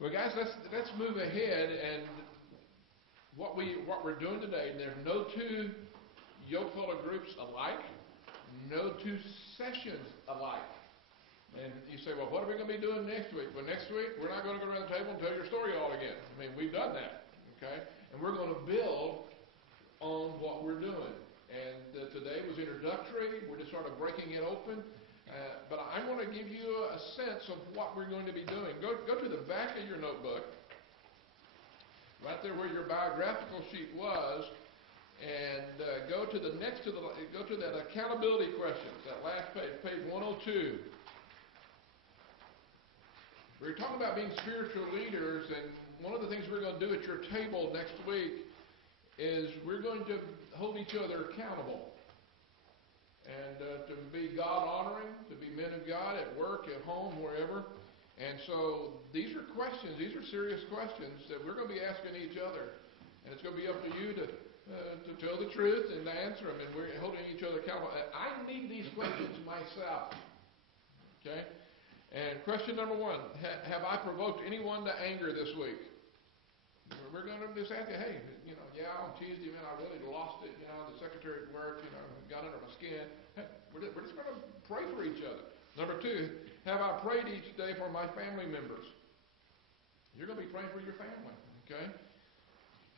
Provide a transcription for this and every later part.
Well, guys, let's move ahead. And what we're doing today, there's no two Yokefellow groups alike, no two sessions alike. And you say, well, what are we going to be doing next week? Well, next week, we're not going to go around the table and tell your story all again. I mean, we've done that, okay? And we're going to build on what we're doing. And today was introductory. We're just sort of breaking it open. But I want to give you a sense of what we're going to be doing. Go to the back of your notebook, right there where your biographical sheet was, and go to that accountability questions, that last page, page 102. We're talking about being spiritual leaders, and one of the things we're going to do at your table next week is we're going to hold each other accountable. And to be God-honoring, to be men of God at work, at home, wherever. And so these are questions, these are serious questions that we're going to be asking each other. And it's going to be up to you to tell the truth and to answer them. And we're holding each other accountable. I need these questions myself. Okay? And question number one, have I provoked anyone to anger this week? We're going to just ask you, hey, on Tuesday, man, I really lost it. The secretary at work, got under my skin. Hey, we're just going to pray for each other. Number two, have I prayed each day for my family members? You're going to be praying for your family, okay?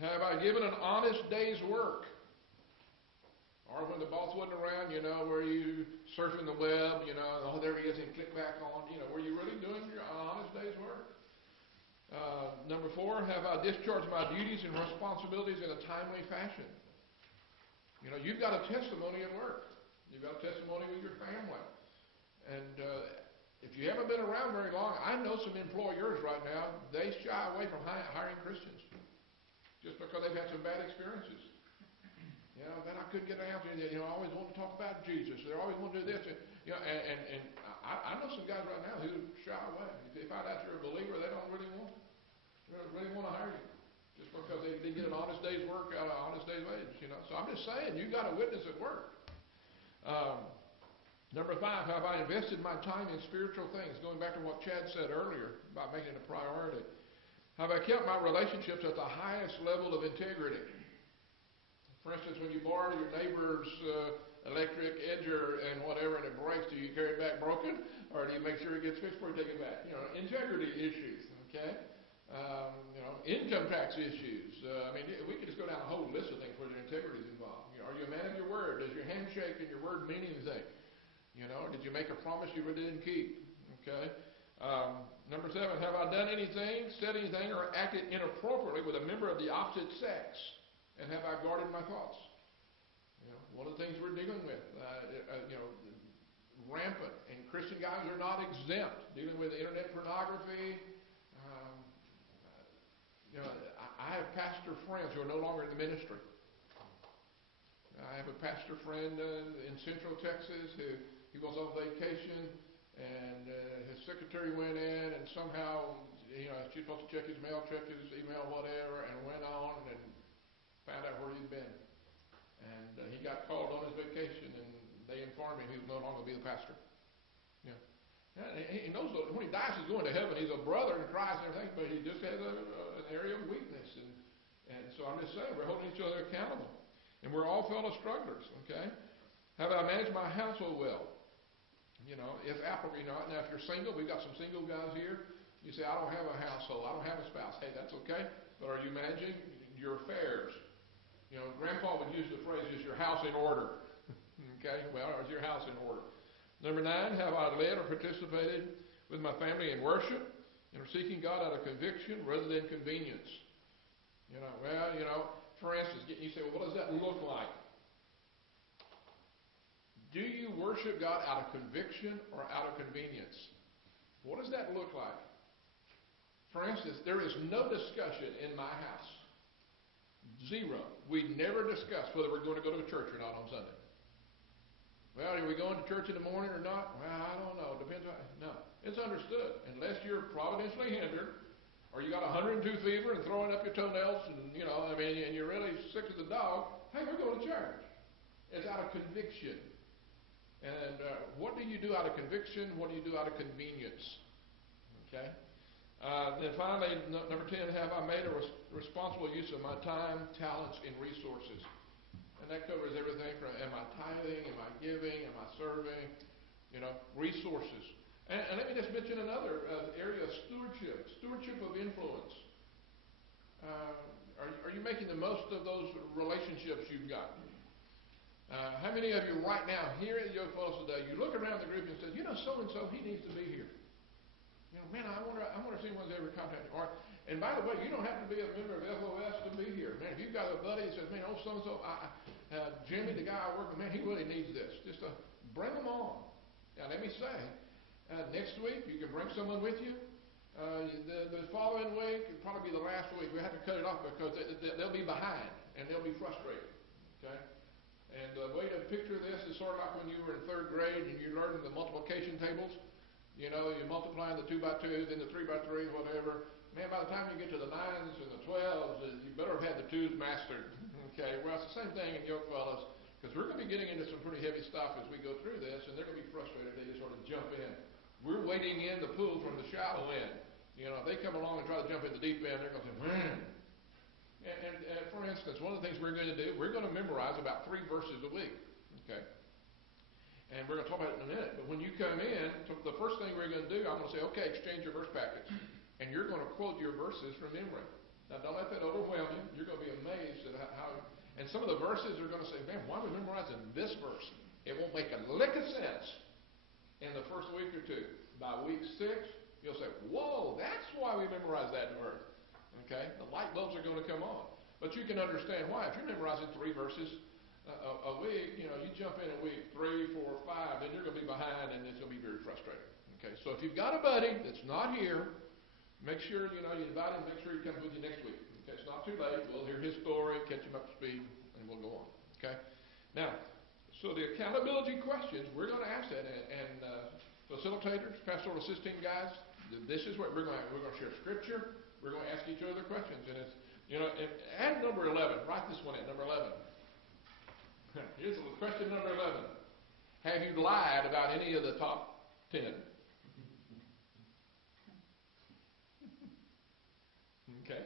Have I given an honest day's work? Or when the boss wasn't around, where you surfing the web, oh, there he is, and click back on, were you really doing your honest day's work? Number four, have I discharged my duties and responsibilities in a timely fashion? You've got a testimony at work. You've got a testimony with your family. And if you haven't been around very long, I know some employers right now, they shy away from hiring Christians just because they've had some bad experiences. Man, I couldn't get around to it. I always want to talk about Jesus. They always want to do this. And I know some guys right now who shy away. If they find out you're a believer, they don't really want to hire you just because they get an honest day's work out of an honest day's wage. So I'm just saying, you've got a witness at work. Number five, have I invested my time in spiritual things? Going back to what Chad said earlier about making it a priority. Have I kept my relationships at the highest level of integrity? For instance, when you borrow your neighbor's electric edger and whatever and it breaks, do you carry it back broken? Or do you make sure it gets fixed before you take it back? Integrity issues, okay? Income tax issues. We could just go down a whole list of things where the integrity is involved. Are you a man of your word? Does your handshake and your word mean anything? Did you make a promise you really didn't keep? Okay? Number seven, have I done anything, said anything, or acted inappropriately with a member of the opposite sex? And have I guarded my thoughts? One of the things we're dealing with, rampant, and Christian guys are not exempt, dealing with internet pornography. I have pastor friends who are no longer in the ministry. I have a pastor friend in Central Texas who he was on vacation, and his secretary went in, and somehow, she's supposed to check his mail, check his email, whatever, and went on and found out where he'd been. And he got called on his vacation, and they informed him he was no longer be the pastor. He knows that when he dies, he's going to heaven. He's a brother in Christ and everything, but he just has an area of weakness. And so I'm just saying, we're holding each other accountable. And we're all fellow strugglers, okay? Have I managed my household well? If applicable, now if you're single, we've got some single guys here. You say, I don't have a household, I don't have a spouse. Hey, that's okay. But are you managing your affairs? Grandpa would use the phrase, is your house in order? Okay, well, is your house in order? Number nine, have I led or participated with my family in worship and seeking God out of conviction rather than convenience? For instance, you say, well, what does that look like? Do you worship God out of conviction or out of convenience? What does that look like? For instance, there is no discussion in my house. Zero. We never discuss whether we're going to go to church or not on Sunday. Well, are we going to church in the morning or not? Well, I don't know. Depends on. No. It's understood. Unless you're providentially hindered, or you got 102 fever and throwing up your toenails, and and you're really sick as a dog. Hey, we're going to church. It's out of conviction. And what do you do out of conviction? What do you do out of convenience? Okay. Then finally, number 10, have I made a responsible use of my time, talents, and resources? And that covers everything from am I tithing, am I giving, am I serving, resources. And let me just mention another area of stewardship of influence. Are you making the most of those relationships you've got? How many of you right now here at Yokefellows today, you look around the group and say, so-and-so, he needs to be here. Man, I wonder if anyone's ever contacted you. And by the way, you don't have to be a member of FOS to be here. Man, if you've got a buddy that says, man, so-and-so, Jimmy, the guy I work with, man, he really needs this. Just bring them on. Now, let me say, next week, you can bring someone with you. The following week, it'll probably be the last week, we have to cut it off because they'll be behind and they'll be frustrated. Okay? And the way to picture this is sort of like when you were in third grade and you learned the multiplication tables. You're multiplying the 2 by 2s and the 3 by 3s, whatever. Man, by the time you get to the 9s and the 12s, you better have had the 2s mastered. Okay, well, it's the same thing in Yokefellows, because we're going to be getting into some pretty heavy stuff as we go through this, and they're going to be frustrated. They just sort of jump in. We're wading in the pool from the shallow end. If they come along and try to jump in the deep end, they're going to say, man. And for instance, one of the things we're going to do, we're going to memorize about 3 verses a week. Okay. And we're going to talk about it in a minute. But when you come in, the first thing we're going to do, I'm going to say, okay, exchange your verse packets. And you're going to quote your verses from memory. Now, don't let that overwhelm you. You're going to be amazed at how. And some of the verses are going to say, man, why are we memorizing this verse? It won't make a lick of sense in the first week or 2. By week 6, you'll say, whoa, that's why we memorized that verse. Okay? The light bulbs are going to come on. But you can understand why. If you're memorizing 3 verses a week, you jump in a week 3, 4, 5, then you're going to be behind and it's going to be very frustrating. Okay, so if you've got a buddy that's not here, make sure you invite him. Make sure he comes with you next week. Okay, it's not too late. We'll hear his story, catch him up to speed, and we'll go on. Okay, now, so the accountability questions we're going to ask that, and facilitators, pastoral assisting guys, this is what we're going to share scripture. We're going to ask each other questions, and it's add number 11. Write this one in number 11. Here's question number 11. Have you lied about any of the top 10? Okay.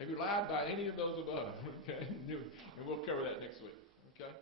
Have you lied about any of those above? Okay. And we'll cover that next week. Okay.